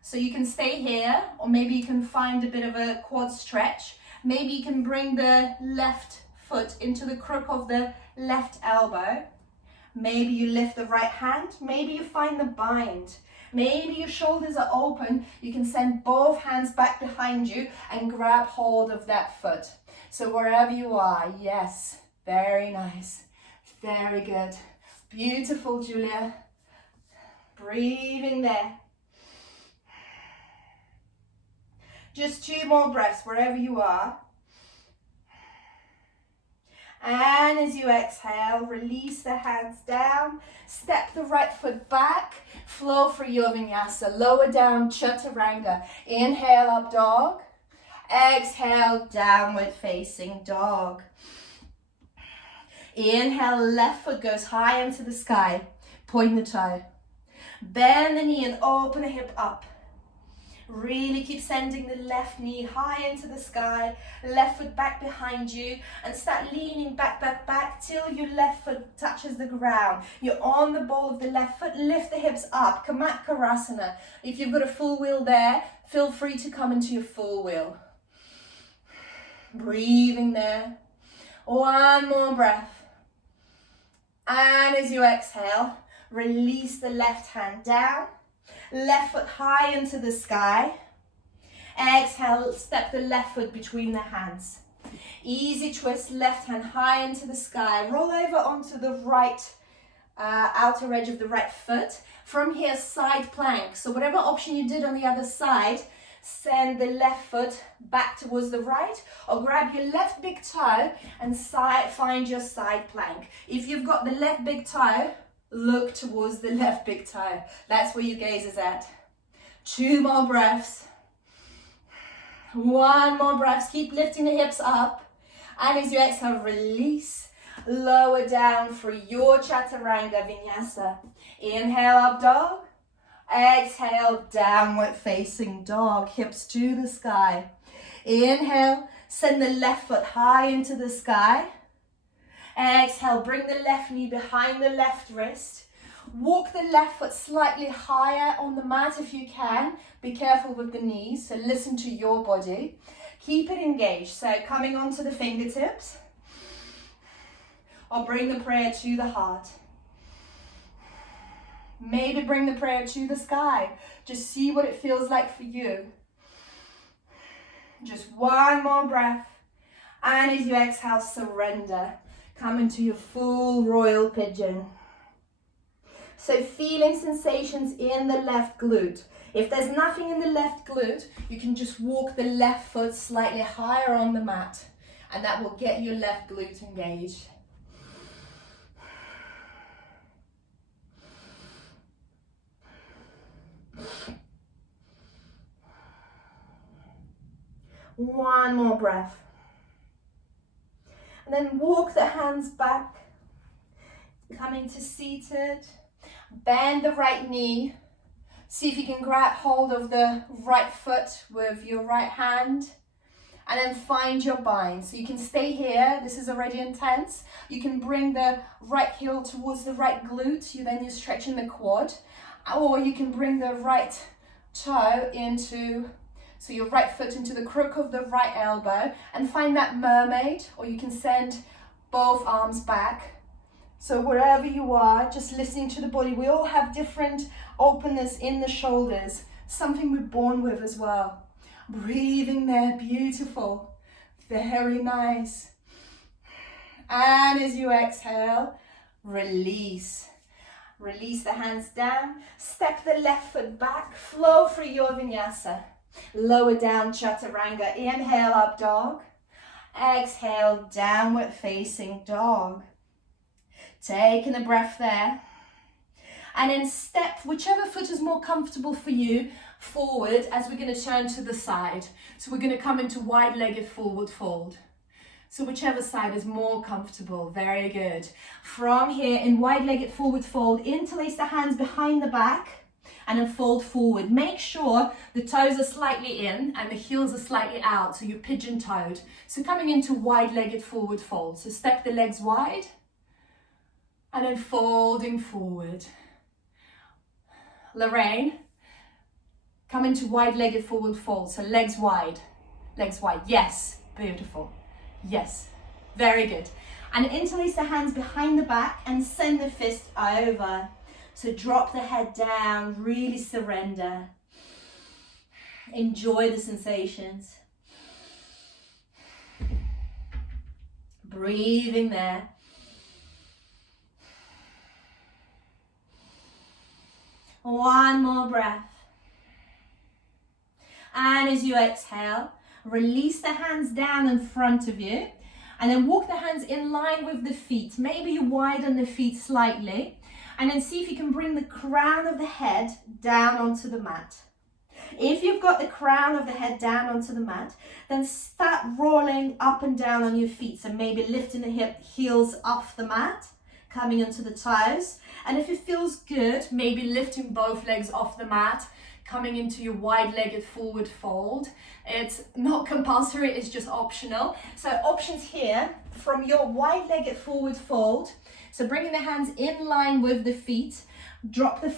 So you can stay here, or maybe you can find a bit of a quad stretch. Maybe you can bring the left foot into the crook of the left elbow. Maybe you lift the right hand. Maybe you find the bind. Maybe your shoulders are open. You can send both hands back behind you and grab hold of that foot. So wherever you are, yes, very nice. Very good. Beautiful, Julia. Breathing there. Just 2 more breaths wherever you are. And as you exhale, release the hands down, step the right foot back, flow through your vinyasa, lower down, chaturanga. Inhale, up dog. Exhale, downward facing dog. Inhale, left foot goes high into the sky. Point the toe. Bend the knee and open the hip up. Really keep sending the left knee high into the sky, left foot back behind you, and start leaning back, back, back till your left foot touches the ground. You're on the ball of the left foot, lift the hips up, Kamatkarasana. If you've got a full wheel there, feel free to come into your full wheel. Breathing there. 1 more breath. And as you exhale, release the left hand down. Left foot high into the sky. Exhale, step the left foot between the hands. Easy twist, left hand high into the sky. Roll over onto the right outer edge of the right foot. From here, side plank. So whatever option you did on the other side, send the left foot back towards the right, or grab your left big toe and find your side plank. If you've got the left big toe, look towards the left big toe. That's where your gaze is at. 2 more breaths. 1 more breath. Keep lifting the hips up. And as you exhale, release. Lower down for your chaturanga vinyasa. Inhale, up dog. Exhale, downward facing dog. Hips to the sky. Inhale, send the left foot high into the sky. Exhale, bring the left knee behind the left wrist. Walk the left foot slightly higher on the mat if you can. Be careful with the knees, so listen to your body. Keep it engaged, so coming onto the fingertips. Or bring the prayer to the heart. Maybe bring the prayer to the sky. Just see what it feels like for you. Just 1 more breath. And as you exhale, surrender. Come into your full royal pigeon. So feeling sensations in the left glute. If there's nothing in the left glute, you can just walk the left foot slightly higher on the mat, and that will get your left glute engaged. One more breath. And then walk the hands back, coming to seated. Bend the right knee. See if you can grab hold of the right foot with your right hand. And then find your bind. So you can stay here. This is already intense. You can bring the right heel towards the right glute. Then you're stretching the quad. Or you can bring the right toe into, so your right foot into the crook of the right elbow, and find that mermaid, or you can send both arms back. So wherever you are, just listening to the body. We all have different openness in the shoulders, something we're born with as well. Breathing there, beautiful, very nice. And as you exhale, release. Release the hands down, step the left foot back, flow through your vinyasa. Lower down, chaturanga. Inhale, up dog. Exhale, downward facing dog. Taking a breath there. And then step whichever foot is more comfortable for you forward as we're going to turn to the side. So we're going to come into wide-legged forward fold. So whichever side is more comfortable. Very good. From here in wide-legged forward fold, interlace the hands behind the back. And then fold forward. Make sure the toes are slightly in and the heels are slightly out, so you're pigeon-toed. So coming into wide-legged forward fold. So step the legs wide and then folding forward. Lorraine, come into wide-legged forward fold. So legs wide, legs wide. Yes, beautiful. Yes, very good. And interlace the hands behind the back and send the fist over. So drop the head down, really surrender. Enjoy the sensations. Breathing there. One more breath. And as you exhale, release the hands down in front of you and then walk the hands in line with the feet. Maybe you widen the feet slightly. And then see if you can bring the crown of the head down onto the mat. If you've got the crown of the head down onto the mat, then start rolling up and down on your feet. So maybe lifting the heels off the mat, coming into the toes. And if it feels good, maybe lifting both legs off the mat, coming into your wide-legged forward fold. It's not compulsory, it's just optional. So options here, from your wide-legged forward fold, so bringing the hands in line with the feet, drop the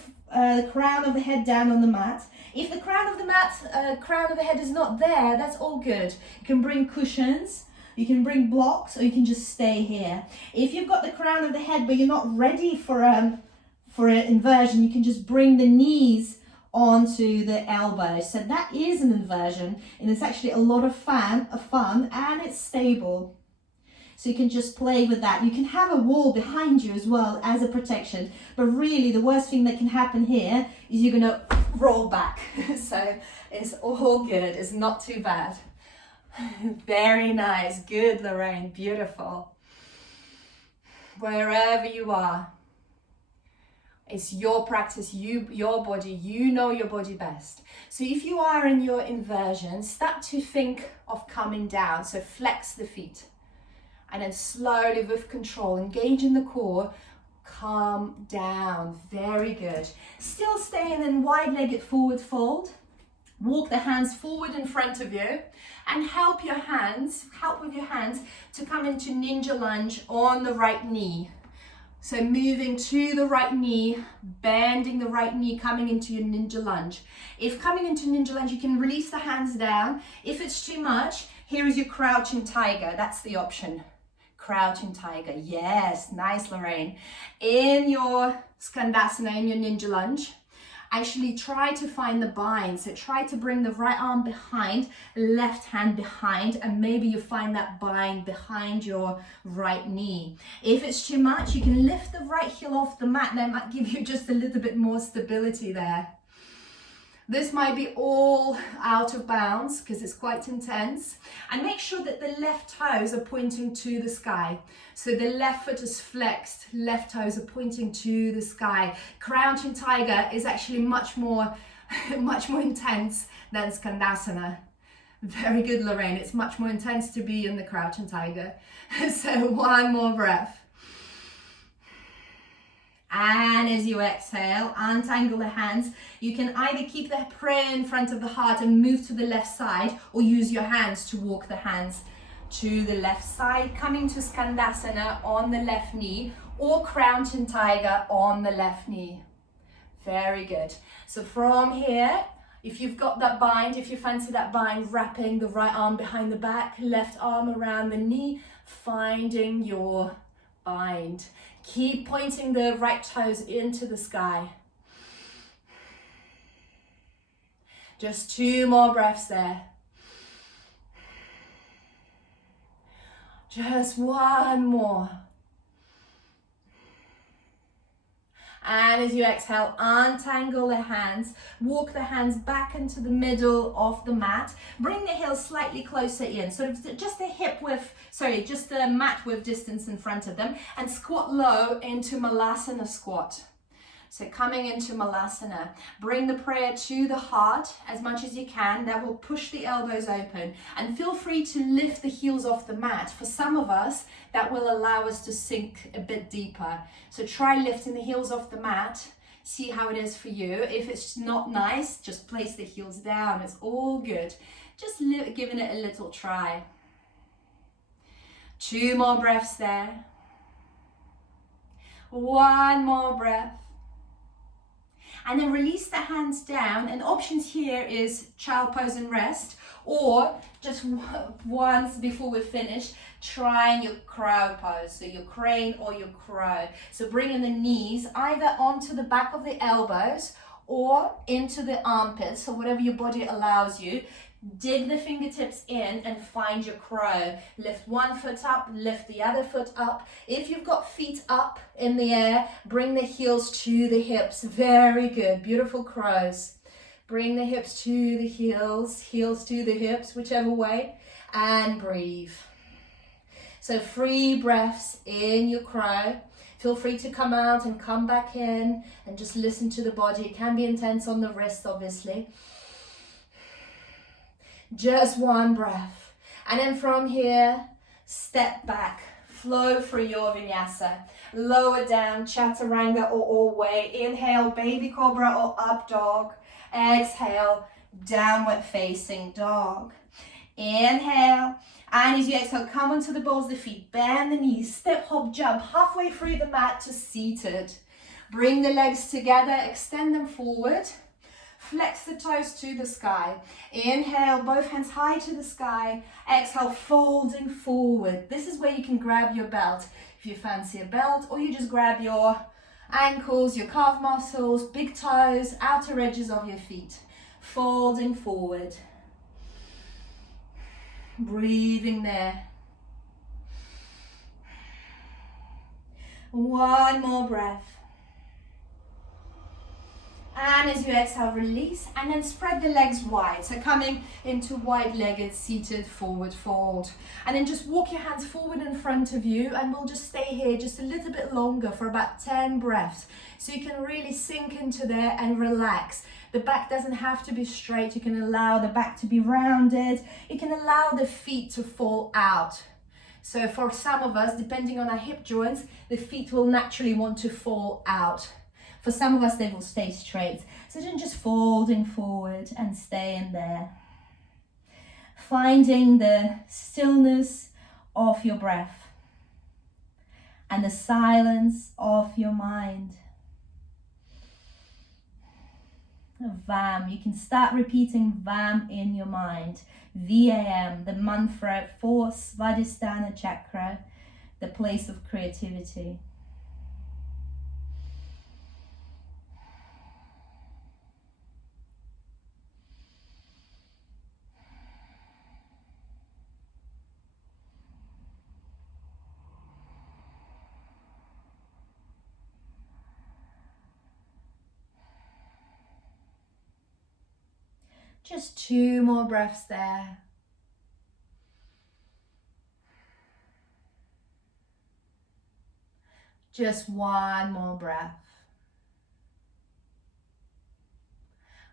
crown of the head down on the mat. If the crown of the head is not there, that's all good. You can bring cushions, you can bring blocks, or you can just stay here. If you've got the crown of the head but you're not ready for an inversion, you can just bring the knees onto the elbows. So that is an inversion, and it's actually a lot of fun, and it's stable. So you can just play with that. You can have a wall behind you as well as a protection, but really the worst thing that can happen here is you're gonna roll back. So it's all good, it's not too bad. Very nice, good Lorraine, beautiful. Wherever you are, it's your practice, your body, you know your body best. So if you are in your inversion, start to think of coming down, so flex the feet. And then slowly with control, engage in the core, come down, very good. Still staying in wide-legged forward fold. Walk the hands forward in front of you and help with your hands to come into ninja lunge on the right knee. So moving to the right knee, bending the right knee, coming into your ninja lunge. If coming into ninja lunge, you can release the hands down. If it's too much, here is your crouching tiger, that's the option. Crouching tiger, yes, nice Lorraine. In your Skandasana, in your ninja lunge, actually try to find the bind. So try to bring the right arm behind, left hand behind, and maybe you find that bind behind your right knee. If it's too much, you can lift the right heel off the mat. That might give you just a little bit more stability there. This might be all out of bounds because it's quite intense. And make sure that the left toes are pointing to the sky. So the left foot is flexed, left toes are pointing to the sky. Crouching tiger is actually much more intense than Skandasana. Very good, Lorraine. It's much more intense to be in the crouching tiger. So one more breath. And as you exhale, untangle the hands. You can either keep the prayer in front of the heart and move to the left side, or use your hands to walk the hands to the left side, coming to Skandasana on the left knee, or crouching tiger on the left knee. Very good. So from here, if you've got that bind, if you fancy that bind, wrapping the right arm behind the back, left arm around the knee, finding your bind. Keep pointing the right toes into the sky. Just 2 more breaths there. Just 1 more. And as you exhale, untangle the hands, walk the hands back into the middle of the mat, bring the heels slightly closer in, sort of just the mat width distance in front of them, and squat low into Malasana squat. So coming into Malasana, bring the prayer to the heart as much as you can. That will push the elbows open, and feel free to lift the heels off the mat. For some of us, that will allow us to sink a bit deeper. So try lifting the heels off the mat, See how it is for you. If it's not nice, just place the heels down. It's all good. Just giving it a little try. 2 more breaths there. 1 more breath. And then release the hands down. And options here is child pose and rest, or just once before we finish, trying your crow pose. So your crane or your crow. So bringing the knees either onto the back of the elbows or into the armpits. So whatever your body allows you. Dig the fingertips in and find your crow. Lift one foot up, lift the other foot up. If you've got feet up in the air, bring the heels to the hips. Very good. Beautiful crows. Bring the hips to the heels, heels to the hips, whichever way, and breathe. So 3 breaths in your crow. Feel free to come out and come back in and just listen to the body. It can be intense on the wrist, obviously. Just 1 breath. And then from here, step back. Flow through your vinyasa. Lower down, chaturanga or all way. Inhale, baby cobra or up dog. Exhale, downward facing dog. Inhale. And as you exhale, come onto the balls of the feet. Bend the knees. Step, hop, jump. Halfway through the mat to seated. Bring the legs together. Extend them forward. Flex the toes to the sky. Inhale, both hands high to the sky. Exhale, folding forward. This is where you can grab your belt. If you fancy a belt, or you just grab your ankles, your calf muscles, big toes, outer edges of your feet. Folding forward. Breathing there. 1 more breath. And as you exhale, release, and then spread the legs wide. So coming into wide-legged, seated, forward fold. And then just walk your hands forward in front of you, and we'll just stay here just a little bit longer for about 10 breaths. So you can really sink into there and relax. The back doesn't have to be straight. You can allow the back to be rounded. You can allow the feet to fall out. So for some of us, depending on our hip joints, the feet will naturally want to fall out. For some of us, they will stay straight. So then just folding forward and staying there. Finding the stillness of your breath and the silence of your mind. VAM, you can start repeating VAM in your mind. VAM, the mantra for Svadhisthana chakra, the place of creativity. Just 2 more breaths there. Just 1 more breath.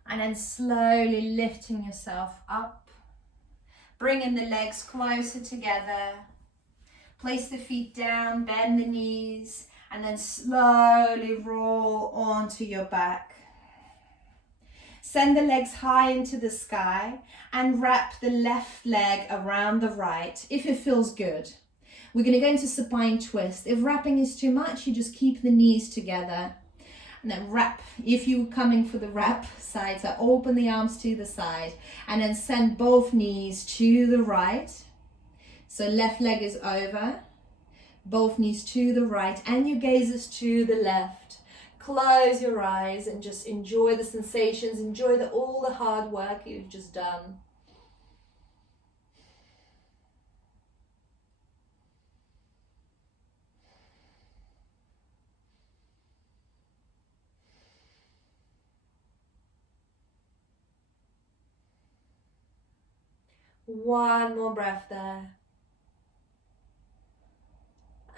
And then slowly lifting yourself up. Bringing the legs closer together. Place the feet down, bend the knees, and then slowly roll onto your back. Send the legs high into the sky and wrap the left leg around the right if it feels good. We're going to go into supine twist. If wrapping is too much, you just keep the knees together. And then wrap, if you're coming for the wrap side, so open the arms to the side. And then send both knees to the right. So left leg is over. Both knees to the right. And your gaze is to the left. Close your eyes and just enjoy the sensations, enjoy all the hard work you've just done. One more breath there.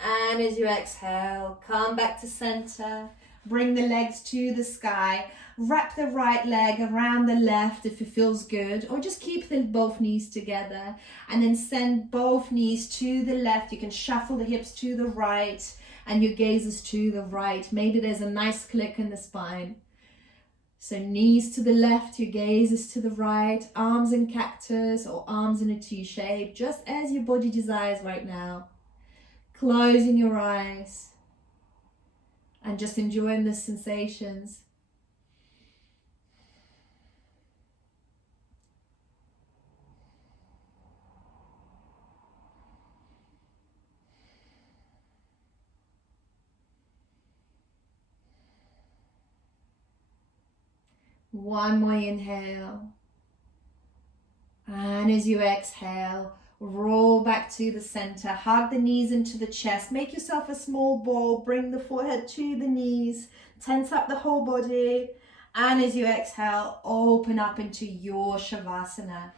And as you exhale, come back to center. Bring the legs to the sky. Wrap the right leg around the left if it feels good, or just keep both knees together, and then send both knees to the left. You can shuffle the hips to the right and your gazes to the right. Maybe there's a nice click in the spine. So knees to the left, your gaze is to the right, arms in cactus or arms in a T shape, just as your body desires right now. Closing your eyes and just enjoying the sensations. One more inhale. And as you exhale, roll back to the center. Hug the knees into the chest. Make yourself a small ball. Bring the forehead to the knees. Tense up the whole body. And as you exhale, open up into your Shavasana.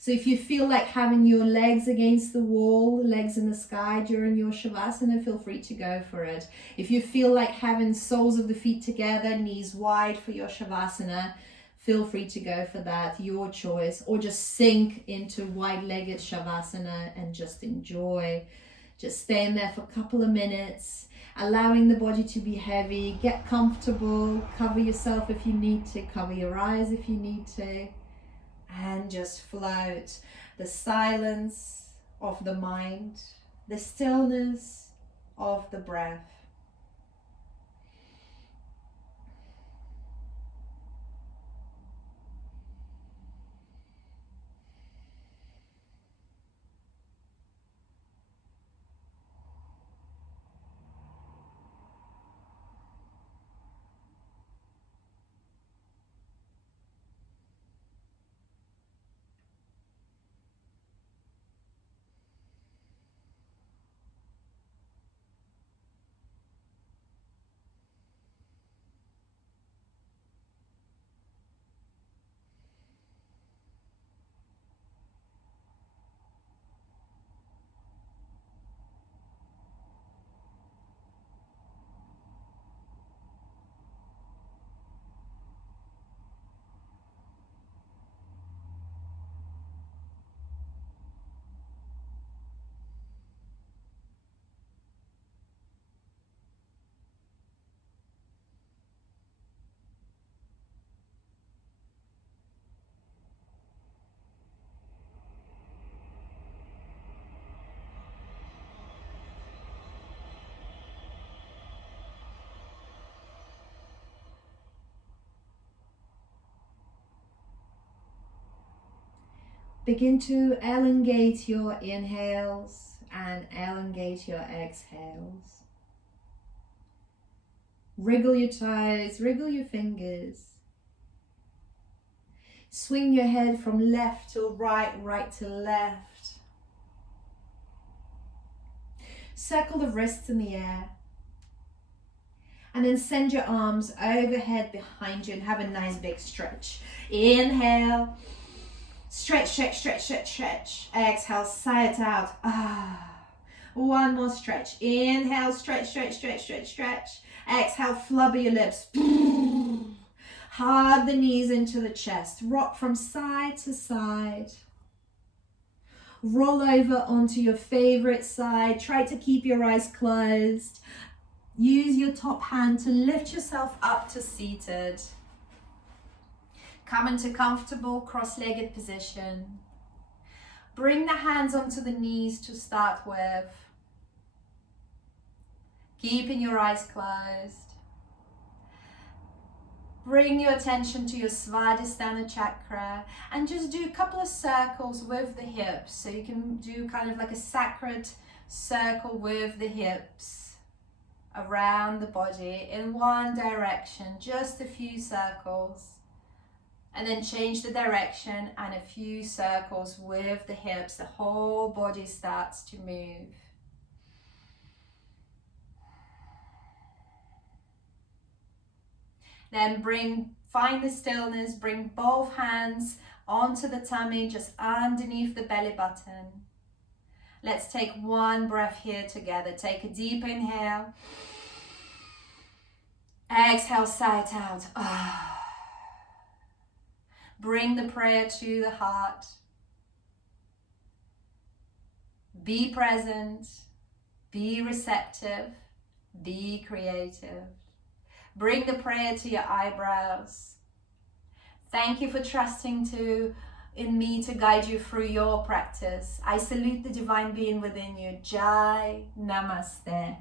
So if you feel like having your legs against the wall, legs in the sky during your Shavasana, feel free to go for it. If you feel like having soles of the feet together, knees wide for your Shavasana, feel free to go for that, your choice. Or just sink into wide-legged Shavasana and just enjoy. Just staying there for a couple of minutes, allowing the body to be heavy. Get comfortable, cover yourself if you need to, cover your eyes if you need to. And just float. The silence of the mind, the stillness of the breath. Begin to elongate your inhales and elongate your exhales. Wriggle your toes, wriggle your fingers. Swing your head from left to right, right to left. Circle the wrists in the air. And then send your arms overhead behind you and have a nice big stretch. Inhale. Stretch, stretch, stretch, stretch, stretch. Exhale, sigh it out. One more stretch. Inhale, stretch, stretch, stretch, stretch, stretch. Exhale, flubber your lips. Hug the knees into the chest. Rock from side to side. Roll over onto your favorite side. Try to keep your eyes closed. Use your top hand to lift yourself up to seated. Come into comfortable cross-legged position. Bring the hands onto the knees to start with. Keeping your eyes closed. Bring your attention to your Svadhisthana chakra and just do a couple of circles with the hips. So you can do kind of like a sacred circle with the hips around the body in one direction, just a few circles. And then change the direction and a few circles with the hips. The whole body starts to move. Then find the stillness, bring both hands onto the tummy, just underneath the belly button. Let's take one breath here together. Take a deep inhale. Exhale, sigh it out. Bring the prayer to the heart. Be present. Be receptive. Be creative. Bring the prayer to your eyebrows. Thank you for trusting in me to guide you through your practice. I salute the divine being within you. Jai Namaste.